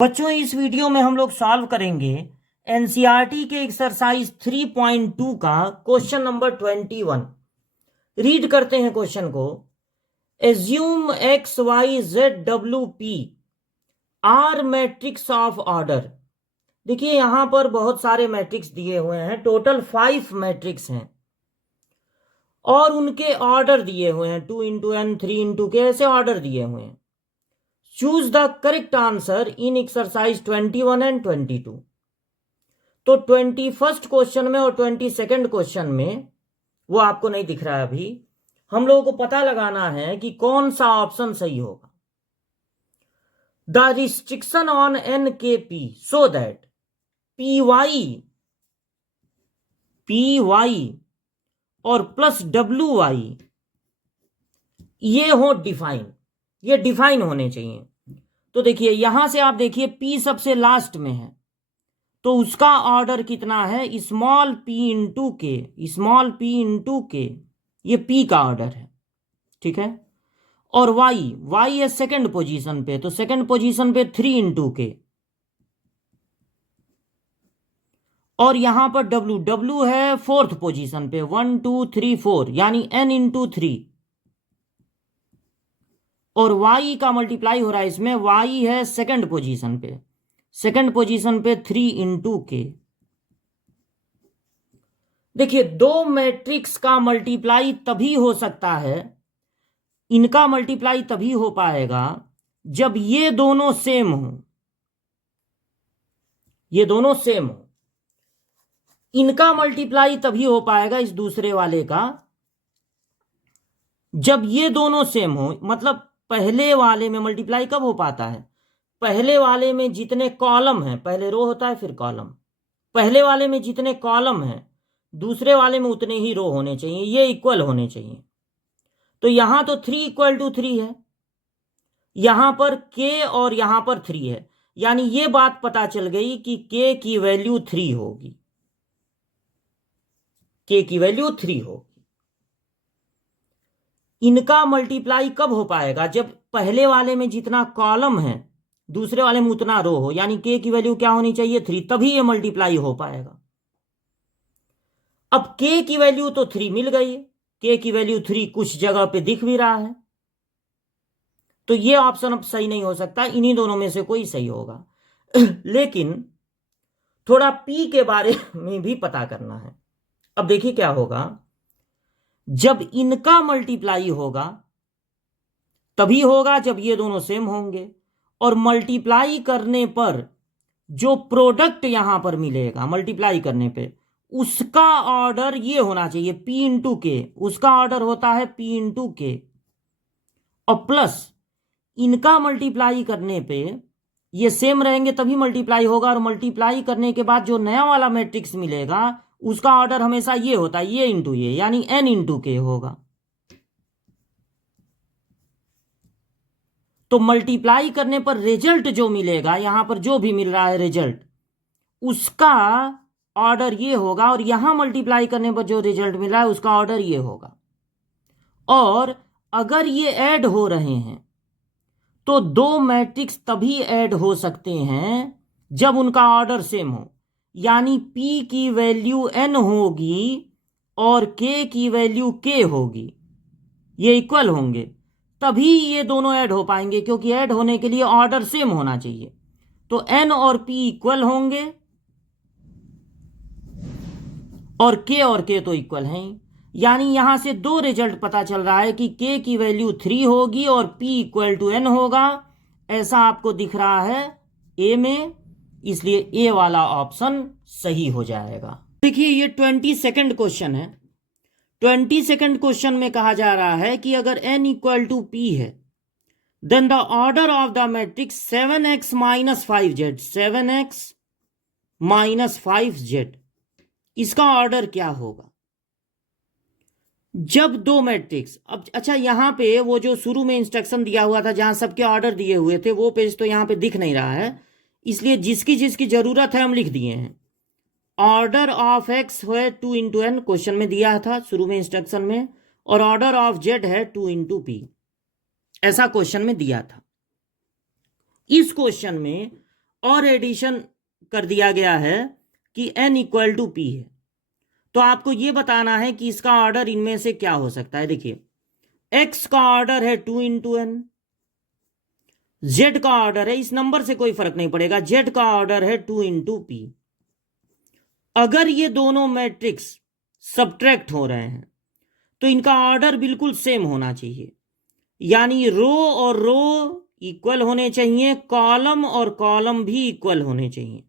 बच्चों, इस वीडियो में हम लोग सॉल्व करेंगे एनसीईआरटी के एक्सरसाइज 3.2 का क्वेश्चन नंबर 21। रीड करते हैं क्वेश्चन को। Assume X Y Z W P R matrix of order. देखिए यहां पर बहुत सारे मैट्रिक्स दिए हुए हैं, टोटल 5 मैट्रिक्स हैं और उनके ऑर्डर दिए हुए हैं 2 इंटू एन 3 इंटू के, ऐसे ऑर्डर दिए हुए हैं। Choose the correct answer in exercise 21 and 22। तो 21st क्वेश्चन में और 22nd क्वेश्चन में वो आपको नहीं दिख रहा है अभी। हम लोगों को पता लगाना है कि कौन सा ऑप्शन सही होगा। द रिस्ट्रिक्शन ऑन एन के P so that P Y और प्लस डब्ल्यू वाई ये हो डिफाइन, ये डिफाइन होने चाहिए। तो देखिए यहां से आप देखिए पी सबसे लास्ट में है, तो उसका ऑर्डर कितना है, स्मॉल पी इंटू के, ये पी का ऑर्डर है, ठीक है। और वाई है सेकंड पोजीशन पे, तो सेकंड पोजीशन पे 3 इंटू के। और यहां पर डब्ल्यू है फोर्थ पोजीशन पे 1 2 3 4, यानी n इंटू 3। और y का मल्टीप्लाई हो रहा है इसमें, y है सेकंड पोजीशन पे 3 इंटू के। देखिए दो मैट्रिक्स का मल्टीप्लाई तभी हो सकता है, इनका मल्टीप्लाई तभी हो पाएगा जब ये दोनों सेम हो, इनका मल्टीप्लाई तभी हो पाएगा इस दूसरे वाले का जब ये दोनों सेम हो। मतलब पहले वाले में मल्टीप्लाई कब हो पाता है, पहले वाले में जितने कॉलम हैं, पहले रो होता है फिर कॉलम, पहले वाले में जितने कॉलम हैं दूसरे वाले में उतने ही रो होने चाहिए, ये इक्वल होने चाहिए। तो यहां तो 3 इक्वल टू 3 है, यहां पर k और यहां पर 3 है, यानी ये बात पता चल गई कि k की वैल्यू 3 होगी, इनका मल्टीप्लाई कब हो पाएगा, जब पहले वाले में जितना कॉलम है दूसरे वाले में उतना रो हो, यानी k की वैल्यू क्या होनी चाहिए 3, तभी ये मल्टीप्लाई हो पाएगा। अब k की वैल्यू तो 3 मिल गई, k की वैल्यू 3 कुछ जगह पे दिख भी रहा है, तो ये ऑप्शन अब सही नहीं हो सकता, इन्हीं दोनों में से कोई सही होगा। लेकिन थोड़ा p के बारे में भी पता करना है। अब देखिए क्या होगा, जब इनका मल्टीप्लाई होगा तभी होगा जब ये दोनों सेम होंगे, और मल्टीप्लाई करने पर जो प्रोडक्ट यहां पर मिलेगा मल्टीप्लाई करने पे, उसका ऑर्डर ये होना चाहिए p इंटू के, उसका ऑर्डर होता है p इंटू के। और प्लस इनका मल्टीप्लाई करने पे ये सेम रहेंगे तभी मल्टीप्लाई होगा, और मल्टीप्लाई करने के बाद जो नया वाला मैट्रिक्स मिलेगा उसका ऑर्डर हमेशा ये होता है, ये इंटू ये, यानी n इंटू के होगा। तो मल्टीप्लाई करने पर रिजल्ट जो मिलेगा, यहां पर जो भी मिल रहा है रिजल्ट, उसका ऑर्डर ये होगा, और यहां मल्टीप्लाई करने पर जो रिजल्ट मिल रहा है उसका ऑर्डर ये होगा। और अगर ये ऐड हो रहे हैं तो दो मैट्रिक्स तभी ऐड हो सकते हैं जब उनका ऑर्डर सेम हो, यानी p की वैल्यू n होगी और k की वैल्यू k होगी, ये इक्वल होंगे, तभी ये दोनों ऐड हो पाएंगे, क्योंकि ऐड होने के लिए ऑर्डर सेम होना चाहिए। तो n और p इक्वल होंगे और k तो इक्वल हैं ही, यानी यहां से दो रिजल्ट पता चल रहा है कि k की वैल्यू 3 होगी और p इक्वल टू n होगा, ऐसा आपको दिख रहा है a में, इसलिए a वाला ऑप्शन सही हो जाएगा। देखिए ये 22nd क्वेश्चन है। 22nd क्वेश्चन में कहा जा रहा है कि अगर n इक्वल टू p है then the order of the matrix 7x minus 5z, 7x minus 5z, इसका ऑर्डर क्या होगा जब दो मैट्रिक्स। अब अच्छा यहां पे वो जो शुरू में इंस्ट्रक्शन दिया हुआ था जहां सबके ऑर्डर दिए हुए थे, वो पेज तो यहां पे दिख नहीं रहा है, इसलिए जिसकी जिसकी जरूरत है हम लिख दिए हैं। ऑर्डर ऑफ एक्स है 2 इंटू एन, क्वेश्चन में दिया था शुरू में इंस्ट्रक्शन में, और ऑर्डर ऑफ जेड है 2 इंटू पी, ऐसा क्वेश्चन में दिया था। इस क्वेश्चन में और एडिशन कर दिया गया है कि n इक्वल टू पी है, तो आपको ये बताना है कि इसका ऑर्डर इनमें से क्या हो सकता है। देखिए, x का ऑर्डर है 2 इंटू एन, z का ऑर्डर है, इस नंबर से कोई फर्क नहीं पड़ेगा, z का ऑर्डर है 2 इंटू पी। अगर ये दोनों मैट्रिक्स सब्ट्रैक्ट हो रहे हैं तो इनका ऑर्डर बिल्कुल सेम होना चाहिए, यानी रो और रो इक्वल होने चाहिए, कॉलम और कॉलम भी इक्वल होने चाहिए,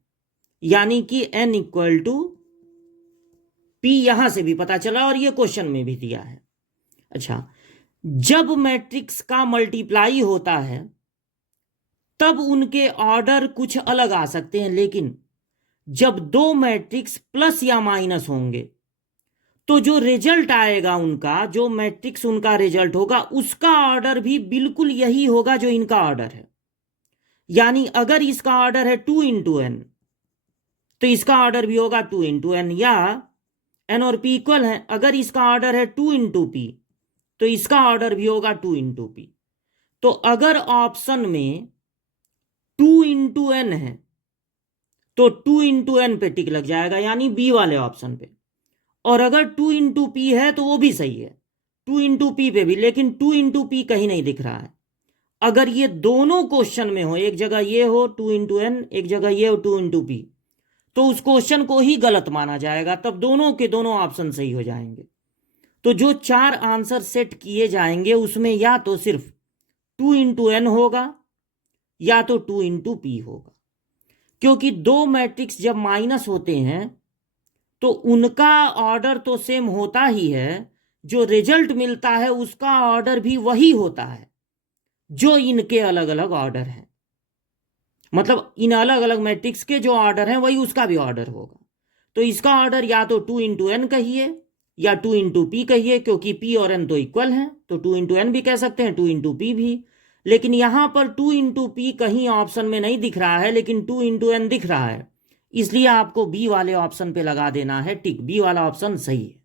यानी कि n इक्वल टू पी। यहां से भी पता चला और ये क्वेश्चन में भी दिया है। अच्छा, जब मैट्रिक्स का मल्टीप्लाई होता है तब उनके ऑर्डर कुछ अलग आ सकते हैं, लेकिन जब दो मैट्रिक्स प्लस या माइनस होंगे तो जो रिजल्ट आएगा उनका, जो मैट्रिक्स उनका रिजल्ट होगा, उसका ऑर्डर भी बिल्कुल यही होगा जो इनका ऑर्डर है। यानी अगर इसका ऑर्डर है 2 इंटू एन तो इसका ऑर्डर भी होगा 2 इंटू एन, या एन और पी इक्वल है, अगर इसका ऑर्डर है 2 इंटू पी तो इसका ऑर्डर भी होगा 2 इंटू पी। तो अगर ऑप्शन में 2 इंटू एन है तो 2 इंटू एन पे टिक लग जाएगा, यानी बी वाले ऑप्शन पे। और अगर 2 इंटू पी है तो वो भी सही है, 2 इंटू पी पे भी, लेकिन 2 इंटू पी कहीं नहीं दिख रहा है। अगर ये दोनों क्वेश्चन में हो, एक जगह ये हो 2 इंटू एन, एक जगह ये हो 2 इंटू पी, तो उस क्वेश्चन को ही गलत माना जाएगा, तब दोनों के दोनों ऑप्शन सही हो जाएंगे। तो जो 4 आंसर सेट किए जाएंगे उसमें या तो सिर्फ 2 इंटू एन होगा या तो 2 इंटू पी होगा, क्योंकि दो मैट्रिक्स जब माइनस होते हैं तो उनका ऑर्डर तो सेम होता ही है, जो रिजल्ट मिलता है उसका ऑर्डर भी वही होता है जो इनके अलग अलग ऑर्डर हैं। मतलब इन अलग अलग मैट्रिक्स के जो ऑर्डर हैं वही उसका भी ऑर्डर होगा। तो इसका ऑर्डर या तो 2 इंटू एन कहिए या 2 इंटू पी कहिए, क्योंकि पी और एन तो इक्वल हैं, तो 2 इंटू एन भी कह सकते हैं, 2 इंटू पी भी। लेकिन यहां पर 2 इंटू पी कहीं ऑप्शन में नहीं दिख रहा है, लेकिन 2 इंटू एन दिख रहा है, इसलिए आपको बी वाले ऑप्शन पे लगा देना है टिक, बी वाला ऑप्शन सही है।